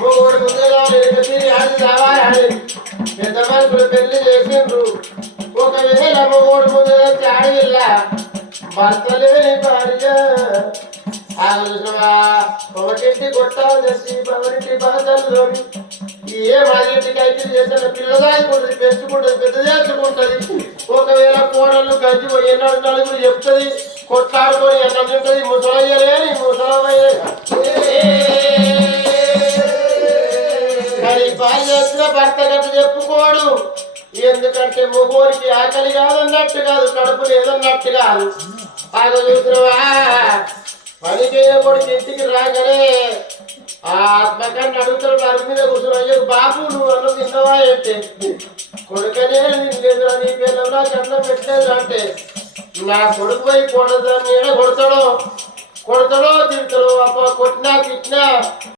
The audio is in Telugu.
మూడు ముందుగా పెద్ద మనుషులు పెళ్లి చేసిండ్రు. ఒకవేళ మూడు ముందుగా ఆడవిల్లా భర్త లేని భార్య ఒకటింటి కొట్టాలు తెచ్చి ఒకరింటి బాధలు ఏ మాదింటికి అయితే చేసిన పిల్లదాకుంటుంది, పెంచుకుంటుంది, పెద్ద చేసుకుంటది. ఒకవేళ కోడళ్ళు గజ్జి ఎన్నడు నలుగురు చెప్తుంది, కొట్లాడుకొని ఎన్నడు ఉంటుంది. ముసలయ్యలేని ముసలయ్యే కానీ భార్య వచ్చిన భర్త గట్టు చెప్పుకోడు. ఎందుకంటే మొగోరికి ఆకలి కాదన్నట్టు కాదు, కడుపు లేదన్నట్టు కాదు. అది చూసినవా పనికైన కొడుకు ఇంటికి రాగానే ఆ ఆత్మకాన్ని అడుగుతాడు. అరుగు మీద కూర్చుని అయ్యో బాబు నువ్వు అన్నం తిన్నావా అంటే కొడుకనే తినలేదు, నీ పిల్లలు నాకు అన్నం పెట్టలేదు అంటే నా కొడుకు పోయి కొడదాన్ని కొడతాడో తిడతాడో అప్ప కొట్టినా తిట్టినా